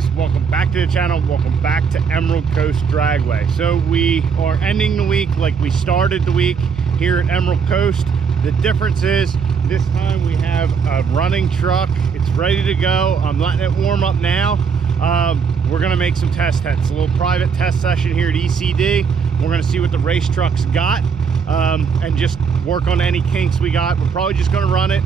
guys, welcome back to the channel. Welcome back to Emerald Coast Dragway. So we are ending the week like we started the week here at Emerald Coast. The difference is this time we have a running truck. It's ready to go. I'm letting it warm up now. We're gonna make some test hits, a little private test session here at ECD. We're gonna see what the race truck's got and just work on any kinks we got. We're probably just gonna run it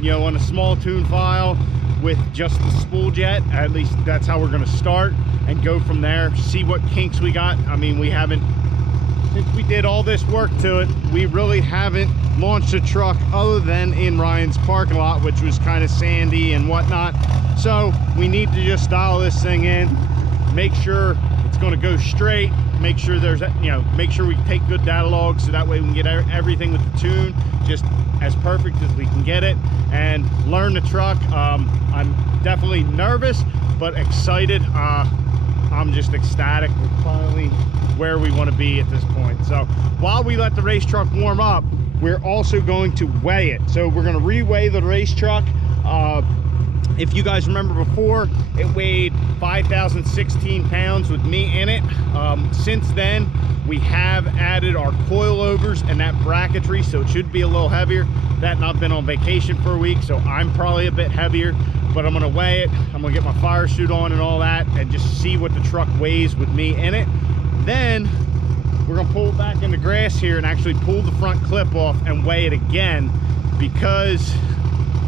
you know, on a small tune file with just the spool jet. At least that's how we're going to start and go from there, see what kinks we got. I mean, we haven't, since we did all this work to it, we really haven't launched a truck other than in Ryan's parking lot, which was kind of sandy and whatnot. So we need to just dial this thing in, make sure it's going to go straight, make sure there's, you know, make sure we take good data logs so that way we can get everything with the tune just as perfect as we can get it and learn the truck. I'm definitely nervous but excited. I'm just ecstatic. We're finally where we want to be at this point. So while we let the race truck warm up, we're also going to weigh it. So we're going to re-weigh the race truck. If you guys remember before, it weighed 5,016 pounds with me in it. Since then, we have added our coilovers and that bracketry, so it should be a little heavier. That and I've been on vacation for a week, so I'm probably a bit heavier, but I'm gonna weigh it. I'm gonna get my fire suit on and all that and just see what the truck weighs with me in it. Then we're gonna pull it back in the grass here and actually pull the front clip off and weigh it again, because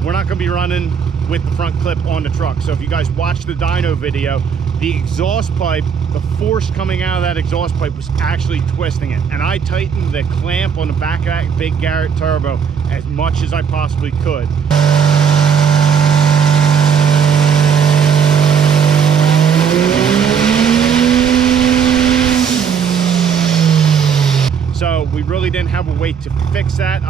we're not gonna be running with the front clip on the truck. So if you guys watched the dyno video, the exhaust pipe, the force coming out of that exhaust pipe was actually twisting it, and I tightened the clamp on the back of that big Garrett turbo as much as I possibly could. So we really didn't have a way to fix that.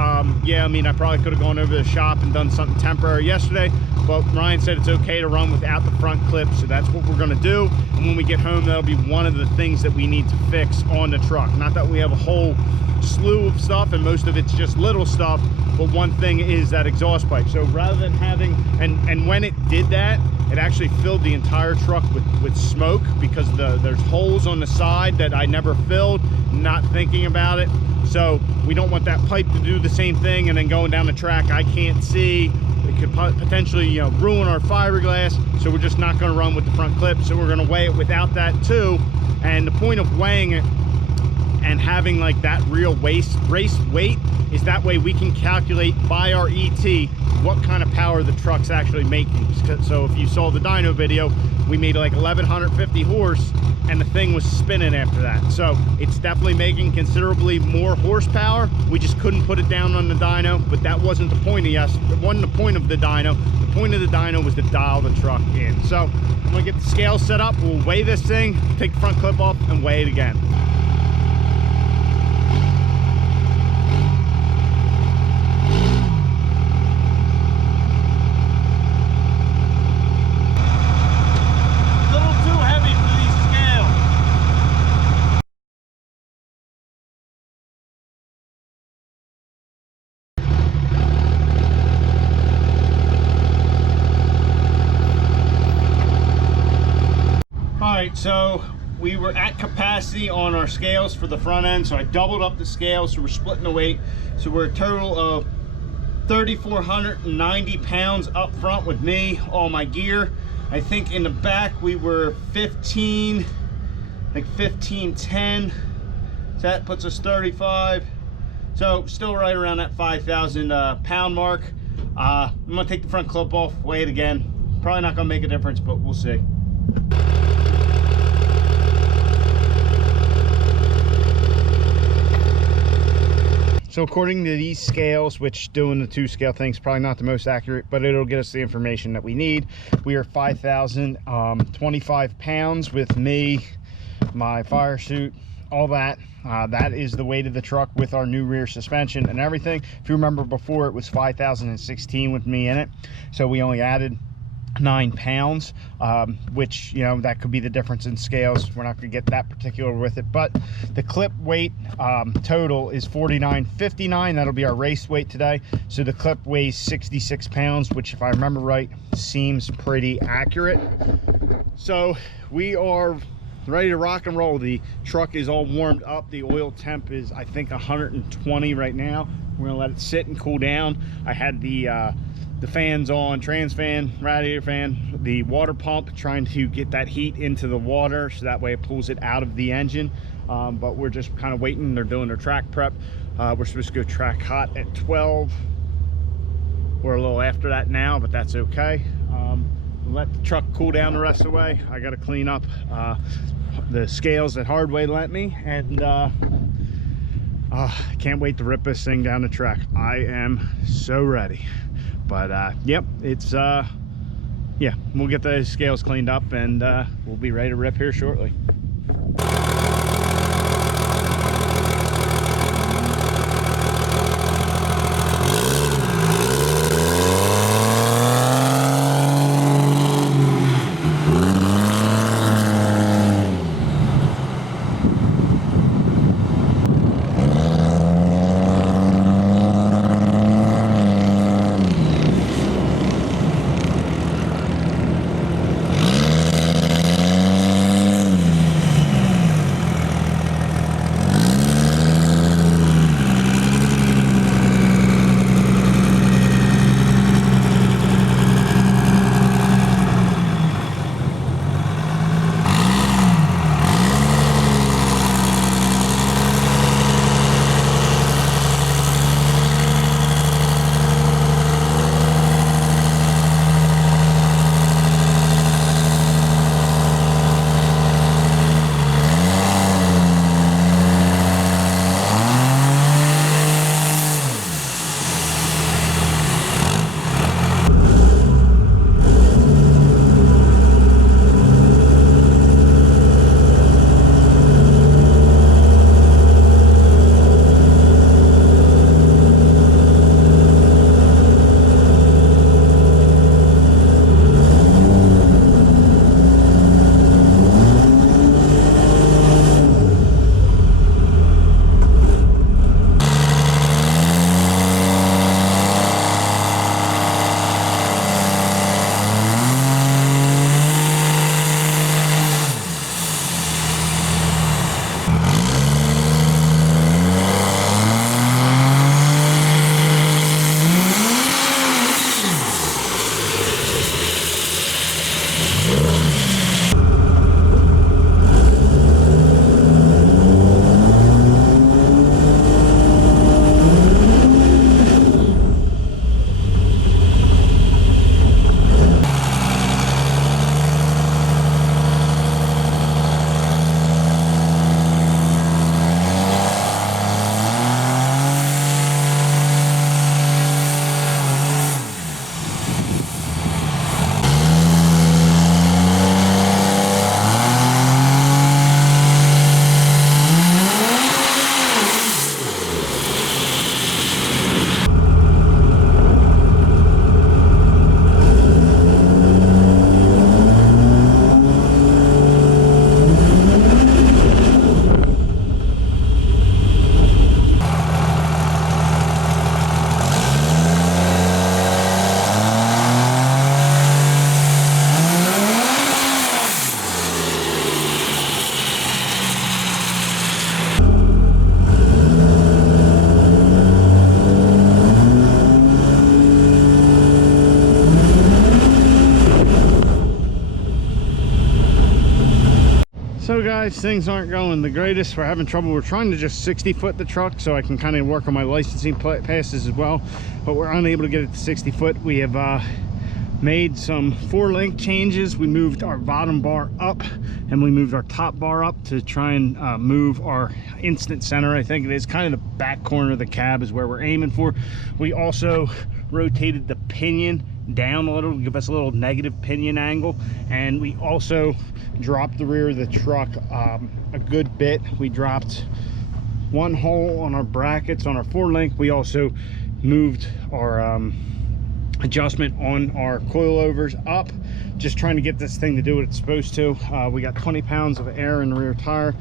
Yeah, I mean, I probably could have gone over to the shop and done something temporary yesterday, but Ryan said it's okay to run without the front clip, so that's what we're gonna do. And when we get home, that'll be one of the things that we need to fix on the truck. Not that we have a whole slew of stuff, and most of it's just little stuff, but one thing is that exhaust pipe. So rather than having, and when it did that, it actually filled the entire truck with smoke, because there's holes on the side that I never filled, not thinking about it. So we don't want that pipe to do the same thing, and then going down the track I can't see. It could potentially, you know, ruin our fiberglass. So we're just not going to run with the front clip. So we're going to weigh it without that too. And the point of weighing it and having like that real race weight is that way we can calculate by our ET what kind of power the truck's actually making. So if you saw the dyno video, we made like 1150 horse and the thing was spinning after that. So it's definitely making considerably more horsepower. We just couldn't put it down on the dyno, but that wasn't the point of it wasn't the point of the dyno. The point of the dyno was to dial the truck in. So I'm gonna get the scale set up, we'll weigh this thing, take the front clip off and weigh it again. So we were at capacity on our scales for the front end, so I doubled up the scales, so we're splitting the weight. So we're a total of 3,490 pounds up front with me, all my gear. I think in the back we were 15, like 1510. So that puts us 35. So still right around that 5,000 pound mark. I'm gonna take the front clip off, weigh it again. Probably not gonna make a difference, but we'll see. So according to these scales, which doing the two scale thing is probably not the most accurate, but it'll get us the information that we need. We are 5,025 pounds with me, my fire suit, all that. That is the weight of the truck with our new rear suspension and everything. If you remember before, it was 5,016 with me in it. So we only added 9 pounds, which, you know, that could be the difference in scales. We're not going to get that particular with it, but the clip weight total is 49.59. That'll be our race weight today. So the clip weighs 66 pounds, which, if I remember right, seems pretty accurate. So we are ready to rock and roll. The truck is all warmed up. The oil temp is, I think, 120 right now. We're gonna let it sit and cool down. I had the fans on, trans fan, radiator fan, the water pump, trying to get that heat into the water so that way it pulls it out of the engine. But we're just kind of waiting. They're doing their track prep. We're supposed to go track hot at 12. We're a little after that now, but that's okay. Let the truck cool down the rest of the way. I got to clean up the scales that Hardway lent me, and I can't wait to rip this thing down the track. I am so ready. But yep, it's yeah, we'll get the scales cleaned up, and we'll be ready to rip here shortly. So guys, things aren't going the greatest. We're having trouble. We're trying to just 60 foot the truck so I can kind of work on my licensing passes as well, but we're unable to get it to 60 foot. We have made some 4-link changes. We moved our bottom bar up and we moved our top bar up to try and move our instant center. I think it is kind of the back corner of the cab is where we're aiming for. We also rotated the pinion down a little to give us a little negative pinion angle, and we also dropped the rear of the truck a good bit. We dropped one hole on our brackets on our 4-link. We also moved our adjustment on our coilovers up, just trying to get this thing to do what it's supposed to. We got 20 pounds of air in the rear tire.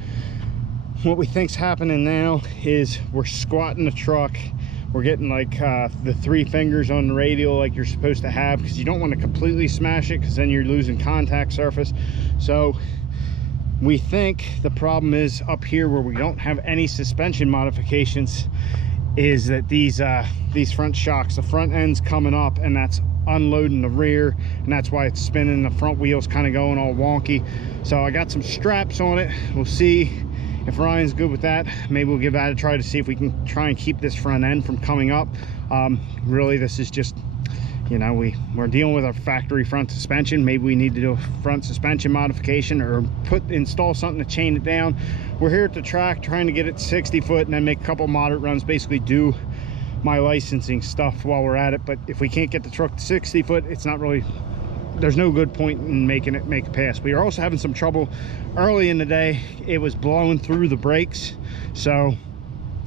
What we think's happening now is we're squatting the truck. we're getting like the 3 fingers on the radial like you're supposed to have, because you don't want to completely smash it, because then you're losing contact surface. So we think the problem is up here where we don't have any suspension modifications, is that these front shocks, the front end's coming up and that's unloading the rear, and that's why it's spinning. The front wheel's kind of going all wonky. So I got some straps on it. We'll see if Ryan's good with that. Maybe we'll give that a try to see if we can try and keep this front end from coming up. Really, this is just, you know, we're dealing with our factory front suspension. Maybe we need to do a front suspension modification or install something to chain it down. We're here at the track trying to get it 60 foot and then make a couple moderate runs, basically do my licensing stuff while we're at it. But if we can't get the truck to 60 foot, it's not really, there's no good point in making it make a pass. We are also having some trouble early in the day. It was blowing through the brakes, so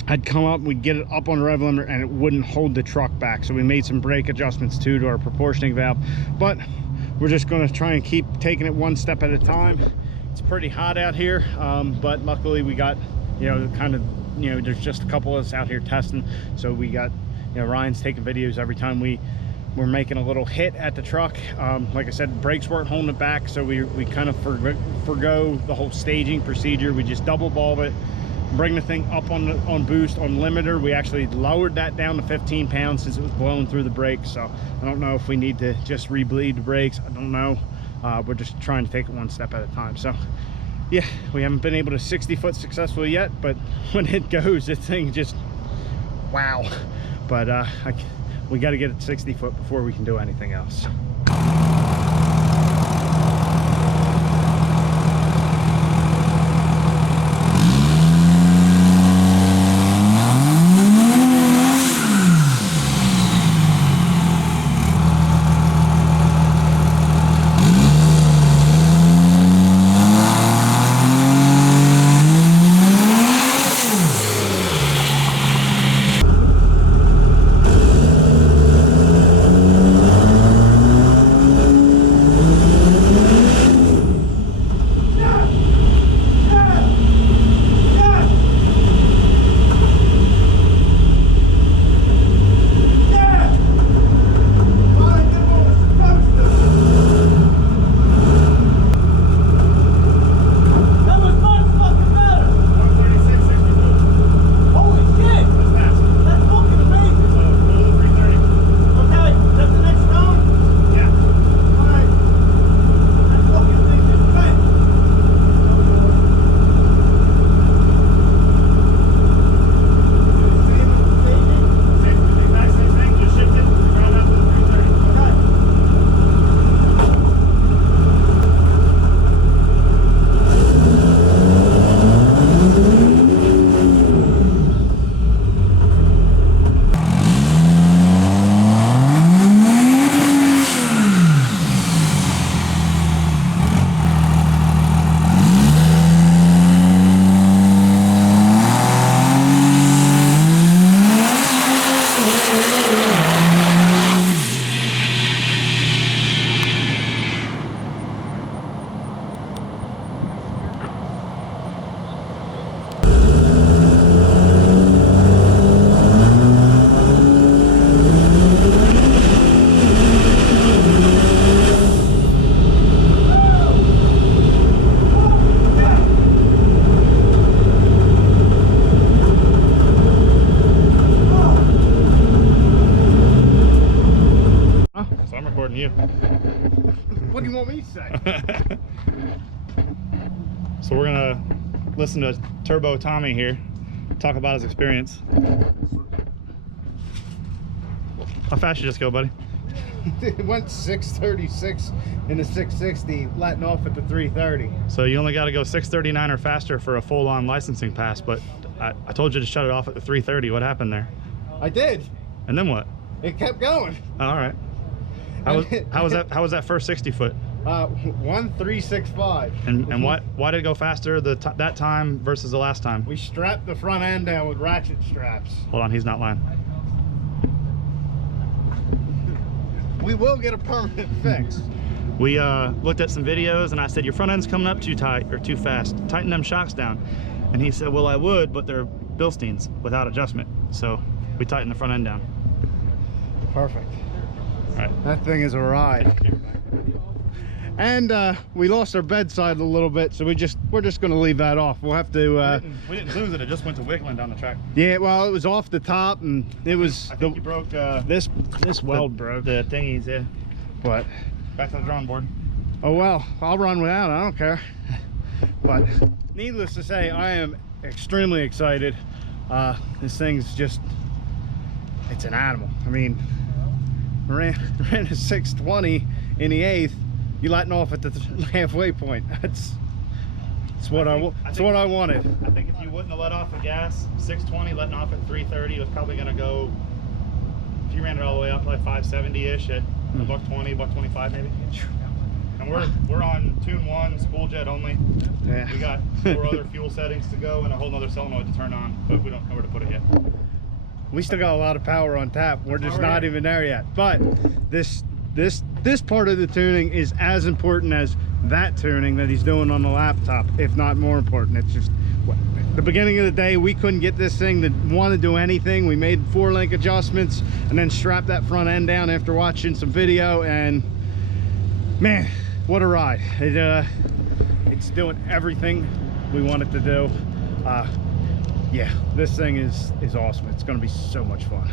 I'd come up, we'd get it up on the rev limiter and it wouldn't hold the truck back. So we made some brake adjustments too to our proportioning valve, but we're just going to try and keep taking it one step at a time. It's pretty hot out here, but luckily we got, you know, kind of, you know, there's just a couple of us out here testing. So we got, you know, Ryan's taking videos every time we're making a little hit at the truck. Like I said, brakes weren't holding it back, so we kind of forgo the whole staging procedure. We just double bulb it, bring the thing up on boost. On limiter, we actually lowered that down to 15 pounds since it was blowing through the brakes. So I don't know if we need to just rebleed the brakes. I don't know. We're just trying to take it one step at a time. So yeah, we haven't been able to 60 foot successfully yet, but when it goes, this thing just, wow. But we got to get it 60 foot before we can do anything else. You. What do you want me to say? So we're gonna listen to Turbo Tommy here talk about his experience. How fast you just go, buddy? It went 636 in the 660, letting off at the 330. So you only got to go 639 or faster for a full-on licensing pass, but I told you to shut it off at the 330. What happened there? I did. And then what? It kept going. All right. How was that first 60 foot? 1365. And why did it go faster that time versus the last time? We strapped the front end down with ratchet straps. Hold on, he's not lying. We will get a permanent fix. We looked at some videos and I said, your front end's coming up too tight or too fast. Tighten them shocks down. And he said, well, I would, but they're Bilsteins without adjustment. So we tighten the front end down. Perfect. All right. That thing is a ride. And we lost our bedside a little bit, so we're just going to leave that off. We'll have to. We didn't lose it. It just went to wiggling down the track. Yeah, well, it was off the top, and it was. I think you broke this weld broke. the thingies. Yeah. But Back to the drawing board. oh well, I'll run without. I don't care. But needless to say, I am extremely excited. This thing's just—it's an animal. I mean, ran a 620 in the 8th. You letting off at the halfway point. That's what I wanted. I think if you wouldn't have let off the gas, 620, letting off at 330, it was probably going to go. If you ran it all the way up, like 570-ish at $120, $125 maybe. And we're on tune 1, spool jet only. Yeah. We got 4 other fuel settings to go and a whole nother solenoid to turn on, but we don't know where to put it yet. We still got a lot of power on tap. We're just not even there yet. But this part of the tuning is as important as that tuning that he's doing on the laptop, if not more important. It's just the beginning of the day, we couldn't get this thing to want to do anything. We made 4-link adjustments and then strapped that front end down after watching some video, and man, what a ride. It's doing everything we want it to do. Yeah, this thing is awesome. It's going to be so much fun.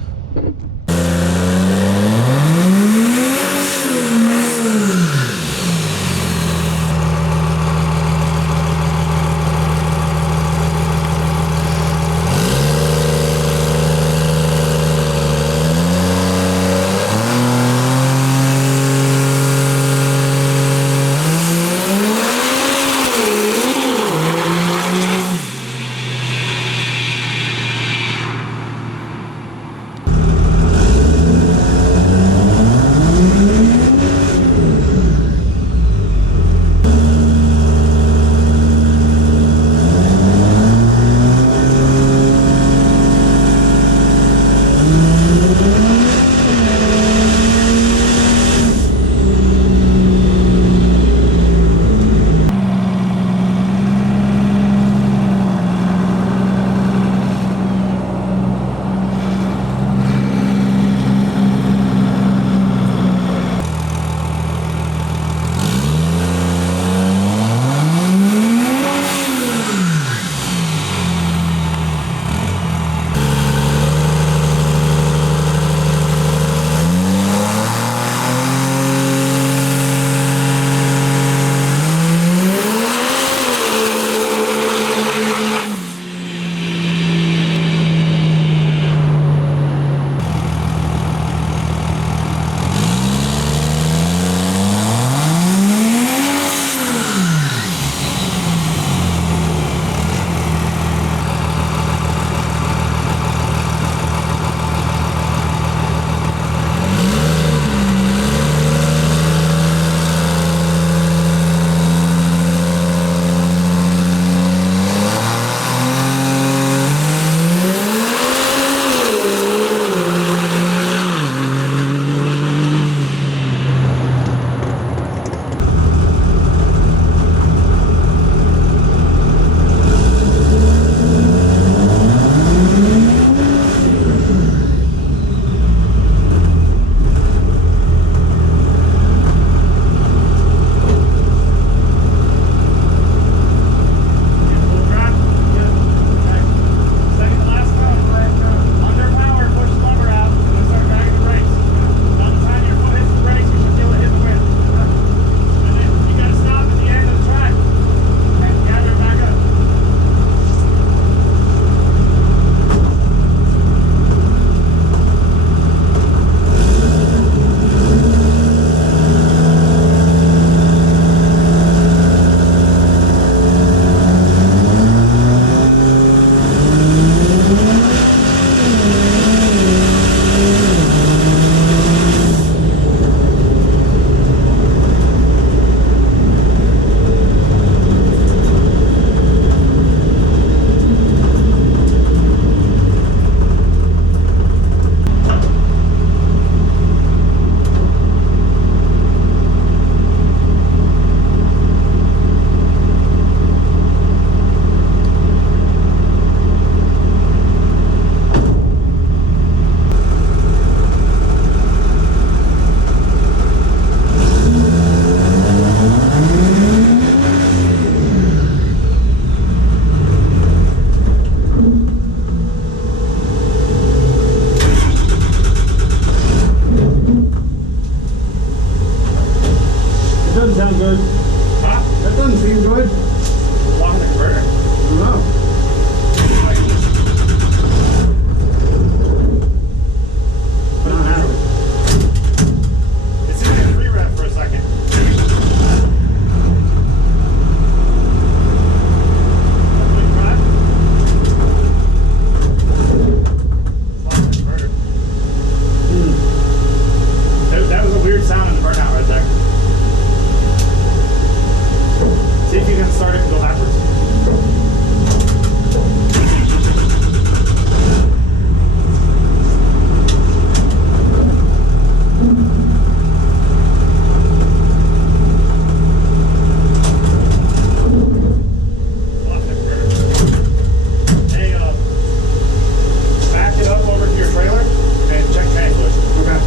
doesn't sound good. Huh? That doesn't seem good. Locking the converter. No. It's in a 3 rev for a second. That was a weird sound in the burnout right there. See if you can start it and go backwards. Hey, back it up over to your trailer and check tank push. Okay.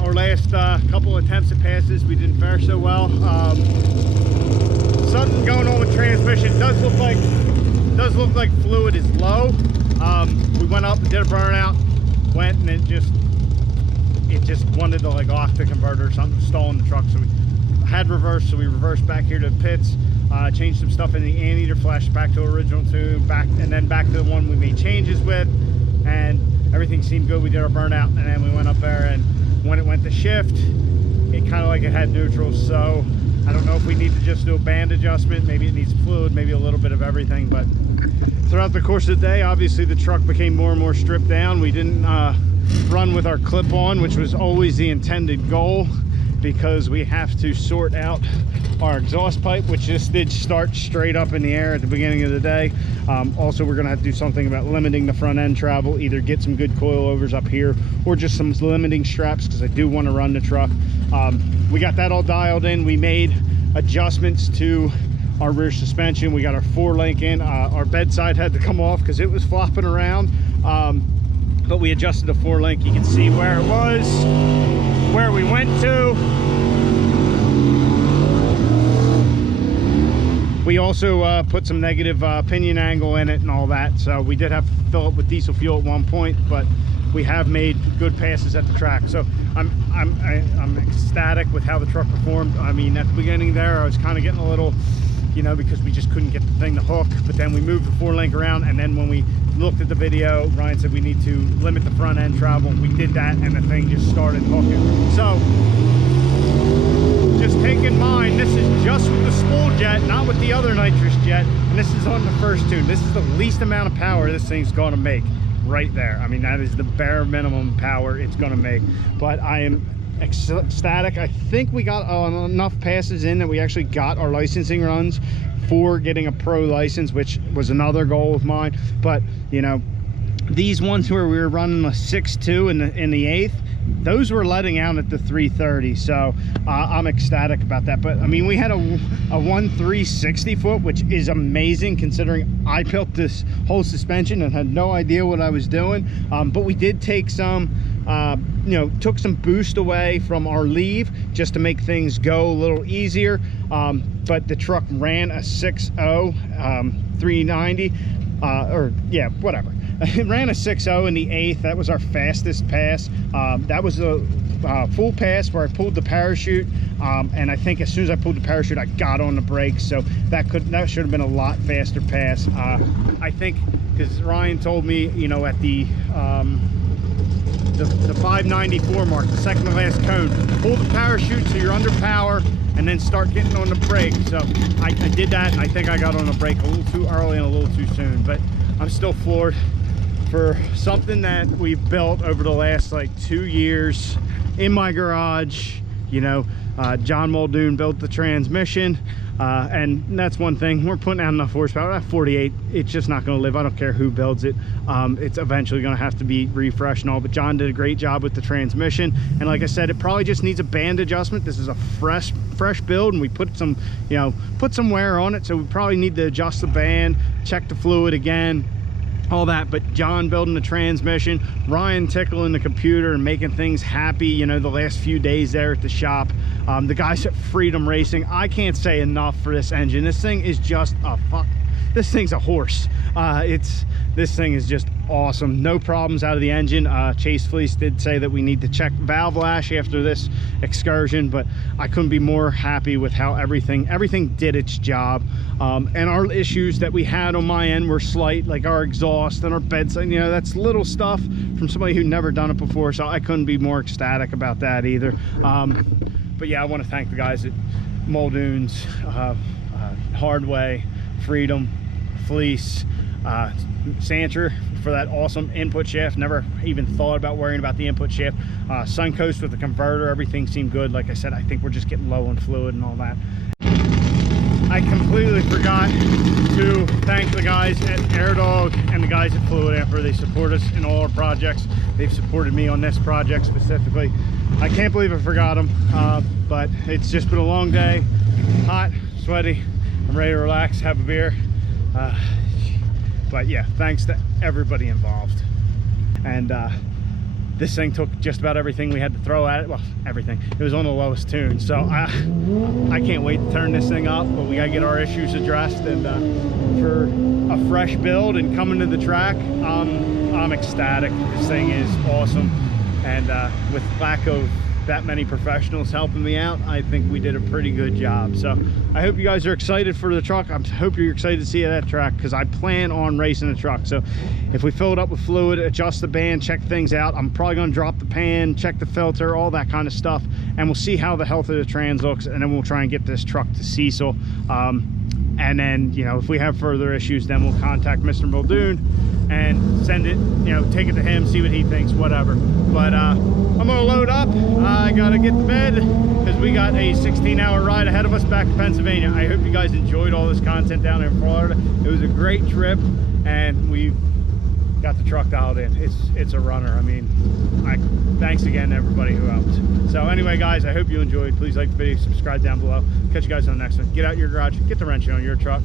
Our last couple attempts at passes, we didn't fare so well. Something going on with transmission. Does look like fluid is low. We went up and did a burnout, went and it just wanted to like off the converter or something, stalling the truck. So we had reversed, so we reversed back here to the pits, changed some stuff in the anteater, flashed back to original tune, and then back to the one we made changes with, and everything seemed good. We did our burnout, and then we went up there, and when it went to shift, it kind of like it had neutral. So I don't know if we need to just do a band adjustment. Maybe it needs fluid, maybe a little bit of everything. But throughout the course of the day, obviously the truck became more and more stripped down. We didn't run with our clip-on, which was always the intended goal, because we have to sort out our exhaust pipe, which just did start straight up in the air at the beginning of the day. Also, we're gonna have to do something about limiting the front end travel, either get some good coilovers up here or just some limiting straps, because I do want to run the truck. We got that all dialed in. We made adjustments to our rear suspension. We got our 4-link in. Our bedside had to come off because it was flopping around, but we adjusted the 4-link. You can see where it was, where we went to. We also put some negative pinion angle in it and all that, so we did have to fill it with diesel fuel at one point, but we have made good passes at the track. So I'm ecstatic with how the truck performed. I mean, at the beginning there, I was kind of getting a little, you know, because we just couldn't get the thing to hook, but then we moved the 4-link around, and then when we looked at the video, Ryan said we need to limit the front end travel. We did that, and the thing just started hooking. So just take in mind, this is just with the spool jet, not with the other nitrous jet, and this is on the first tune. This is the least amount of power this thing's going to make right there. I mean, that is the bare minimum power it's going to make. But I am ecstatic. I think we got enough passes in that we actually got our licensing runs for getting a pro license, which was another goal of mine. But you know, these ones where we were running a 6.2 in the 8th, those were letting out at the 330. So I'm ecstatic about that. But I mean, we had a 1.360 foot, which is amazing considering I built this whole suspension and had no idea what I was doing. But we did take some you know, took some boost away from our leave just to make things go a little easier. But the truck ran a 6.0 390 or yeah, whatever. It ran a 6.0 in the 8th. That was our fastest pass. That was a full pass where I pulled the parachute, and I think as soon as I pulled the parachute, I got on the brakes. So that should have been a lot faster pass. I think because Ryan told me, you know, at the the 594 mark, the second to last cone. Pull the parachute so you're under power, and then start getting on the brake. So I did that, and I think I got on the brake a little too early and a little too soon, but I'm still floored for something that we've built over the last like 2 years in my garage. You know, John Muldoon built the transmission, and that's one thing. We're putting out enough horsepower. At 48, it's just not going to live. I don't care who builds it. It's eventually going to have to be refreshed and all, but John did a great job with the transmission. And like I said, it probably just needs a band adjustment. This is a fresh build, and we put some, you know, put some wear on it, so we probably need to adjust the band, check the fluid again, all that. But John building the transmission, Ryan tickling the computer and making things happy, you know, the last few days there at the shop. The guys at Freedom Racing, I can't say enough for this engine. This thing is just this thing's a horse. This thing is just awesome. No problems out of the engine. Chase Fleece did say that we need to check valve lash after this excursion, but I couldn't be more happy with how everything did its job. And our issues that we had on my end were slight, like our exhaust and our bedside, you know, that's little stuff from somebody who never done it before, so I couldn't be more ecstatic about that either. But yeah, I want to thank the guys at Muldoon's, Hardway, Freedom, Fleece, Sancher for that awesome input shaft. Never even thought about worrying about the input shaft. Suncoast with the converter, everything seemed good. Like I said, I think we're just getting low on fluid and all that. I completely forgot to thank the guys at AirDog and the guys at Fluid Amper. They support us in all our projects. They've supported me on this project specifically. I can't believe I forgot them, but it's just been a long day, hot, sweaty. I'm ready to relax, have a beer. But yeah, thanks to everybody involved. And this thing took just about everything we had to throw at it. Well, everything. It was on the lowest tune, so I can't wait to turn this thing up, but we gotta get our issues addressed. And for a fresh build and coming to the track, I'm ecstatic. This thing is awesome, and with lack of that many professionals helping me out, I think we did a pretty good job. So I hope you guys are excited for the truck. I hope you're excited to see that track, because I plan on racing the truck. So if we fill it up with fluid, adjust the band, check things out, I'm probably going to drop the pan, check the filter, all that kind of stuff, and we'll see how the health of the trans looks, and then we'll try and get this truck to Cecil. And then, you know, if we have further issues, then we'll contact Mr. Muldoon and send it, you know, take it to him, see what he thinks, whatever. But I'm gonna load up. I gotta get to bed because we got a 16-hour ride ahead of us back to Pennsylvania. I hope you guys enjoyed all this content down there in Florida. It was a great trip, and we got the truck dialed in. It's a runner. I mean, thanks again to everybody who helped. So anyway, guys, I hope you enjoyed. Please like the video, subscribe down below. Catch you guys on the next one. Get out your garage, get the wrench on your truck.